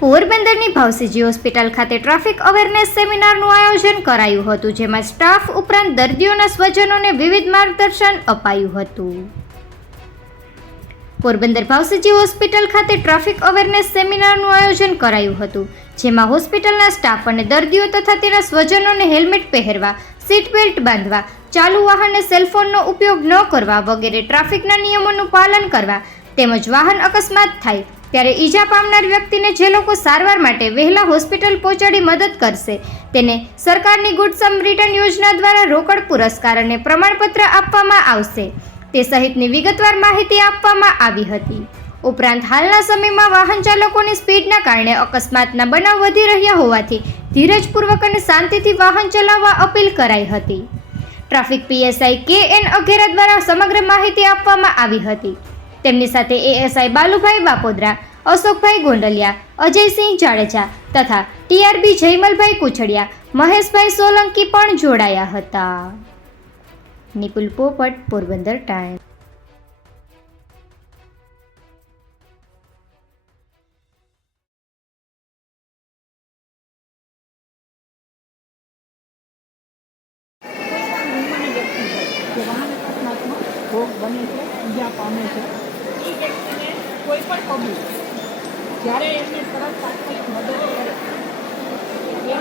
પોરબંદરની ભાવસીજી હોસ્પિટલ ખાતે ટ્રાફિક અવેરનેસ સેમિનારનું આયોજન કરાયું હતું, જેમાં સ્ટાફ ઉપરાંત દર્દીઓના સ્વજનોને વિવિધ માર્ગદર્શન અપાયું હતું. પોરબંદર ભાવસીજી હોસ્પિટલ ખાતે ટ્રાફિક અવેરનેસ સેમિનારનું આયોજન કરાયું હતું, જેમાં હોસ્પિટલના સ્ટાફ અને દર્દીઓ તથા તેના સ્વજનોને હેલ્મેટ પહેરવા, સીટ બેલ્ટ બાંધવા, ચાલુ વાહને સેલફોનનો ઉપયોગ ન કરવા વગેરે ટ્રાફિકના નિયમોનું પાલન કરવા તેમજ વાહન અકસ્માત થાય ત્યારે ઈજા પામનાર વ્યક્તિને જે લોકો સારવાર માટે વહેલા હોસ્પિટલ પહોંચાડી મદદ કરશે, તેને સરકારની ગુડ સમ રિટર્ન યોજના દ્વારા રોકડ પુરસ્કાર અને પ્રમાણપત્ર આપવામાં આવશે. તે સહિતની વિગતવાર માહિતી આપવામાં આવી હતી. ઉપરાંત, હાલના સમયમાં વાહન ચાલકોની સ્પીડના કારણે અકસ્માતના બનાવ વધી રહ્યા હોવાથી ધીરજપૂર્વક અને શાંતિથી વાહન ચલાવવા અપીલ કરાઈ હતી. Traffic PSI K N Aghera દ્વારા સમગ્ર માહિતી આપવામાં આવી હતી. તેમની સાથે એએસઆઈ બાલુભાઈ બાપોદરા અશોકભાઈ ગોંડલિયા, અજયસિંહ જાડેજા તથા ટીઆરબી જયમલભાઈ કુછડિયા, મહેશભાઈ સોલંકી પણ જોડાયા હતા. નિપુલ પોપટ, પોરબંદર ટાઈમ ભોગ બને છે, ઈજા પામે છે. વ્યક્તિને કોઈ પણ પબ્લિક જ્યારે એમને તરત તાત્કાલિક મદદ કરે એ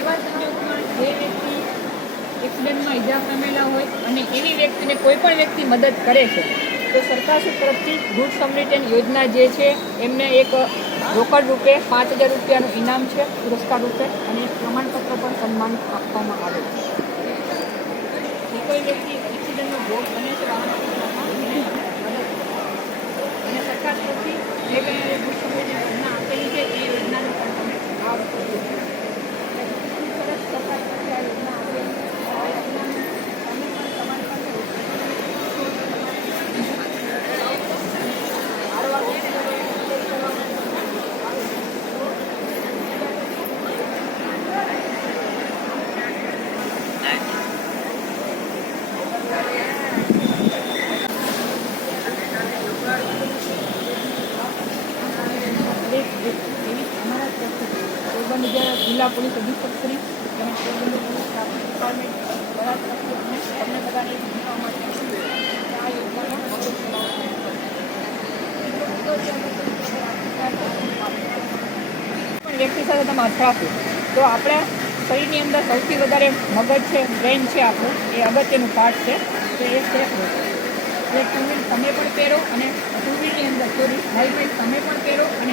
એવા સંજોગોમાં જે વ્યક્તિ એક્સિડન્ટમાં ઈજા પામેલા હોય અને એવી વ્યક્તિને કોઈ વ્યક્તિ મદદ કરે છે, તો સરકારશ્રી તરફથી ગુડ સમરિટન યોજના જે છે, એમને એક રોકડ રૂપે પાંચ હજાર રૂપિયાનું ઇનામ છે, પુરસ્કાર રૂપે અને પ્રમાણપત્ર પણ સન્માન આપવામાં આવે છે કોઈ વ્યક્તિ એક્સિડન્ટનો ભોગ. અને સરકાર તરફથી ગુડ સબમિટન યોજના આપેલી છે એ યોજનાનો પણ તમે લાભ શકો છો એટલે ખૂબ સરસ સરકાર તરફથી આ યોજના આપેલી છે આ યોજનાનું તમે પણ તમારી પાસે દરેક એવી અમારા તરફથી પોરબંદર જિલ્લા પોલીસ અધિક્ષક શ્રી બધાને માટે આ યોજનાનો પણ વ્યક્તિ સાથે તમે અથડાશો. તો આપણે શરીરની અંદર સૌથી વધારે મગજ છે, બ્રેન છે આપણું, એ અગત્યનું પાર્ટ છે. તો એ સેફ રહેશે એટલે ટુ તમે પણ પહેરો અને ટુ અંદર સોરી હેલ્મેટ તમે પણ પહેરો અને